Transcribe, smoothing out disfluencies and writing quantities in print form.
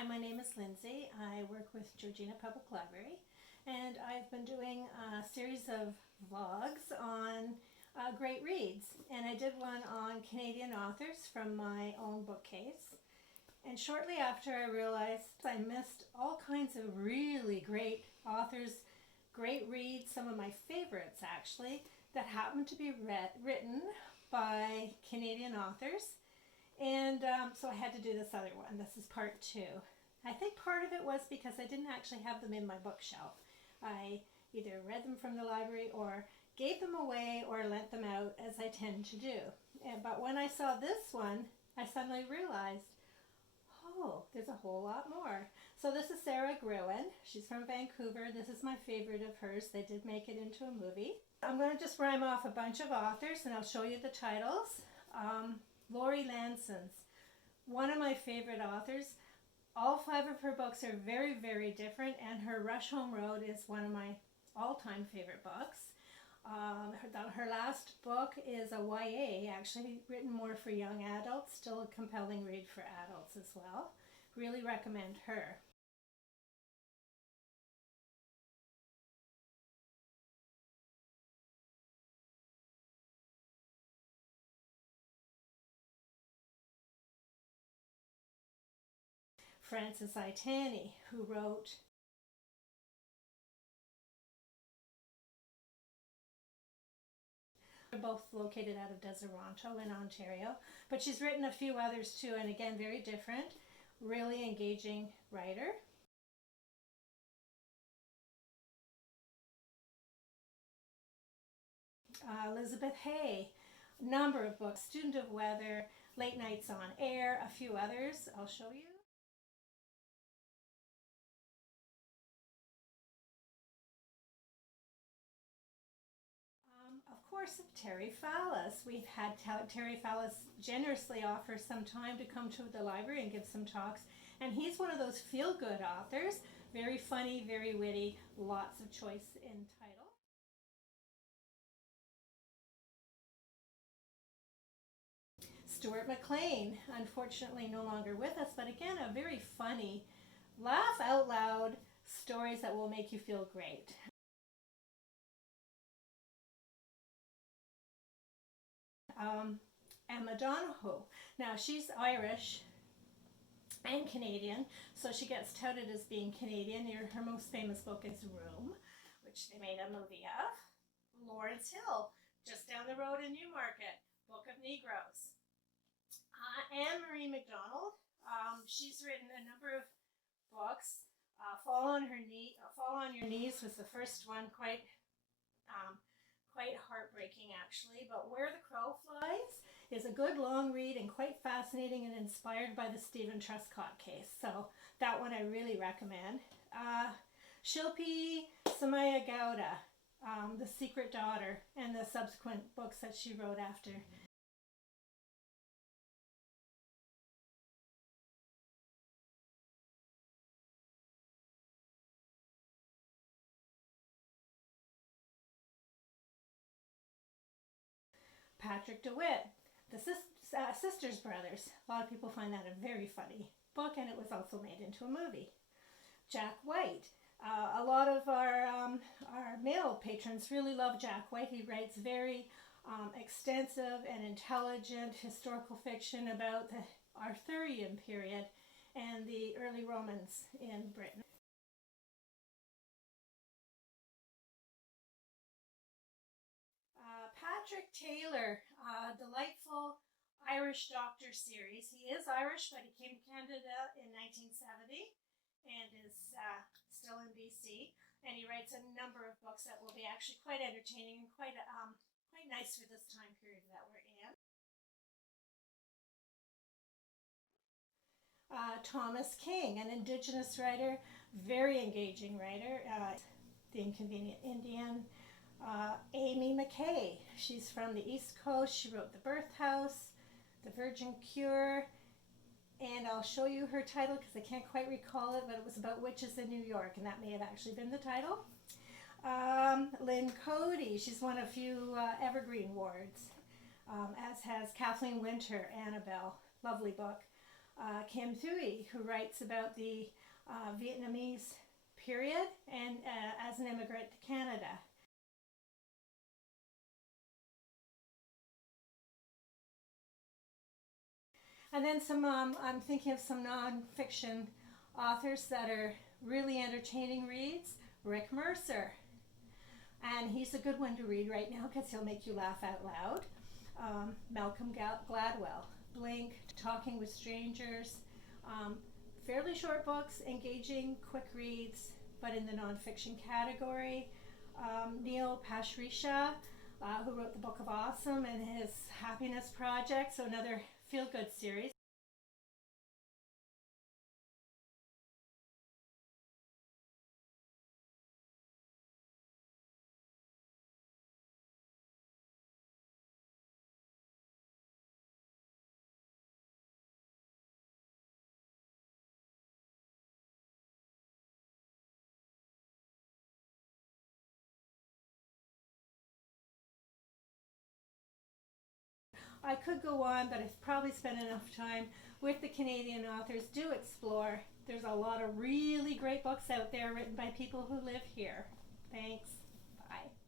Hi, my name is Lindsay. I work with Georgina Public Library, and I've been doing a series of vlogs on great reads. And I did one on Canadian authors from my own bookcase. And shortly after, I realized I missed all kinds of really great authors, great reads, some of my favorites actually, that happen to be written by Canadian authors. And so I had to do this other one. This is part 2. I think part of it was because I didn't actually have them in my bookshelf. I either read them from the library or gave them away or lent them out, as I tend to do. But when I saw this one, I suddenly realized, oh, there's a whole lot more. So this is Sara Gruen. She's from Vancouver. This is my favorite of hers. They did make it into a movie. I'm going to just rhyme off a bunch of authors and I'll show you the titles. Laurie Manson, one of my favorite authors. All 5 of her books are very, very different, and her Rush Home Road is one of my all-time favorite books. Her last book is a YA, actually written more for young adults, still a compelling read for adults as well. Really recommend her. Frances Itani, who wrote They're both located out of Deseronto in Ontario, but she's written a few others too, and again, very different, really engaging writer. Elizabeth Hay, number of books, Student of Weather, Late Nights on Air, a few others I'll show you. Of course, Terry Fallis. We've had Terry Fallis generously offer some time to come to the library and give some talks, and he's one of those feel-good authors, very funny, very witty, lots of choice in title. Stuart McLean, unfortunately no longer with us, but again, a very funny, laugh out loud stories that will make you feel great. And McDonald. Now, she's Irish and Canadian, so she gets touted as being Canadian. Her most famous book is Room, which they made a movie of. Lawrence Hill, just down the road in Newmarket, Book of Negroes. Anne-Marie McDonald, she's written a number of books. Fall on Your Knees was the first one, quite heartbreaking actually, but Where the Crow Flies is a good long read and quite fascinating and inspired by the Stephen Truscott case. So that one I really recommend. Shilpi Somaya Gowda, The Secret Daughter, and the subsequent books that she wrote after. Patrick DeWitt, The Sisters Brothers. A lot of people find that a very funny book, and it was also made into a movie. Jack White. A lot of our male patrons really love Jack White. He writes very extensive and intelligent historical fiction about the Arthurian period and the early Romans in Britain. Patrick Taylor, delightful Irish Doctor series. He is Irish, but he came to Canada in 1970 and is still in BC. And he writes a number of books that will be actually quite entertaining and quite nice for this time period that we're in. Thomas King, an Indigenous writer, very engaging writer. The Inconvenient Indian. Amy McKay, she's from the East Coast. She wrote The Birth House, The Virgin Cure, and I'll show you her title because I can't quite recall it, but it was about witches in New York, and that may have actually been the title. Lynn Cody, she's won a few Evergreen Awards, as has Kathleen Winter, Annabel, lovely book. Thuy, who writes about the Vietnamese period and as an immigrant to Canada. And then I'm thinking of some nonfiction authors that are really entertaining reads. Rick Mercer. And he's a good one to read right now because he'll make you laugh out loud. Malcolm Gladwell. Blink, Talking with Strangers. Fairly short books, engaging, quick reads, but in the nonfiction category. Neil Pashrisha, who wrote the Book of Awesome and his Happiness Project, so another feel-good series. I could go on, but I've probably spent enough time with the Canadian authors. Do explore. There's a lot of really great books out there written by people who live here. Thanks. Bye.